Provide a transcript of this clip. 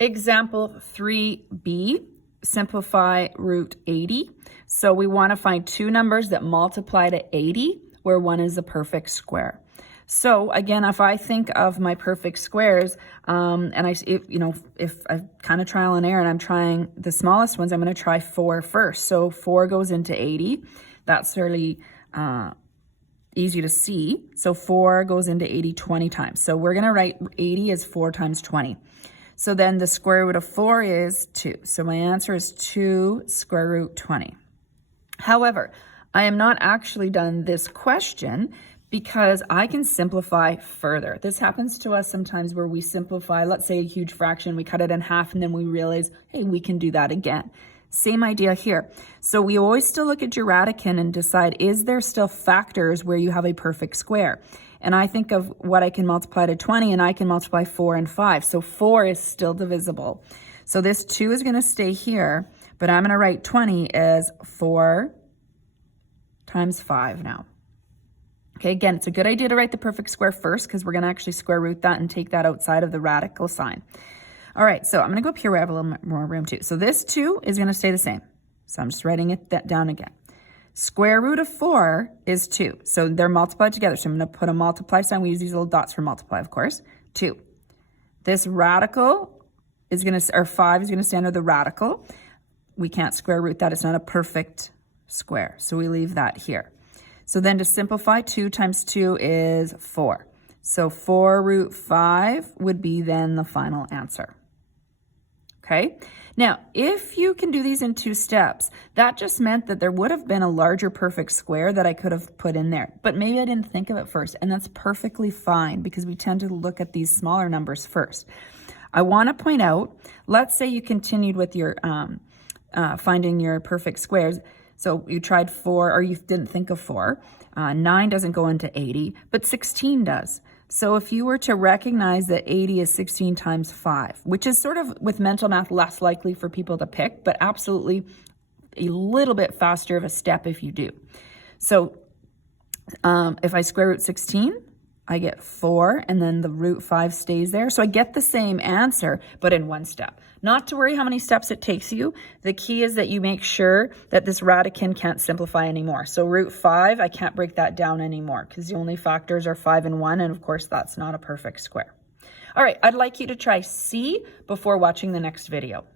Example 3b, simplify root 80. So we want to find two numbers that multiply to 80, where one is a perfect square. So again, if I think of my perfect squares, and if I kind of trial and error and I'm trying the smallest ones, I'm going to try 4 first. So 4 goes into 80. That's fairly easy to see. So 4 goes into 80 20 times. So we're going to write 80 as 4 times 20. So then the square root of 4 is 2. So my answer is 2 square root 20. However, I am not actually done this question because I can simplify further. This happens to us sometimes where we simplify, let's say a huge fraction, we cut it in half and then we realize, hey, we can do that again. Same idea here. So we always still look at your Radicand and decide, is there still factors where you have a perfect square? And I think of what I can multiply to 20 and I can multiply 4 and 5. So 4 is still divisible. So this 2 is going to stay here, but I'm going to write 20 as 4 times 5 now. Okay, again, it's a good idea to write the perfect square first because we're going to actually square root that and take that outside of the radical sign. All right, so I'm going to go up here where I have a little more room too. So this 2 is going to stay the same. So I'm just writing it down again. Square root of 4 is 2. So they're multiplied together. So I'm going to put a multiply sign. We use these little dots for multiply, of course. 2. This radical is going to, or 5 is going to stand under the radical. We can't square root that. It's not a perfect square. So we leave that here. So then to simplify, 2 times 2 is 4. So 4 root 5 would be then the final answer. Okay. Now, if you can do these in 2 steps, that just meant that there would have been a larger perfect square that I could have put in there. But maybe I didn't think of it first, and that's perfectly fine because we tend to look at these smaller numbers first. I want to point out, let's say you continued with your finding your perfect squares. So you tried 4, or you didn't think of 4. 9 doesn't go into 80, but 16 does. So if you were to recognize that 80 is 16 times 5, which is sort of with mental math less likely for people to pick, but absolutely a little bit faster of a step if you do. So if I square root 16, I get 4, and then the root 5 stays there. So I get the same answer, but in 1 step. Not to worry how many steps it takes you. The key is that you make sure that this Radicand can't simplify anymore. So root 5, I can't break that down anymore because the only factors are 5 and 1, and of course that's not a perfect square. All right, I'd like you to try C before watching the next video.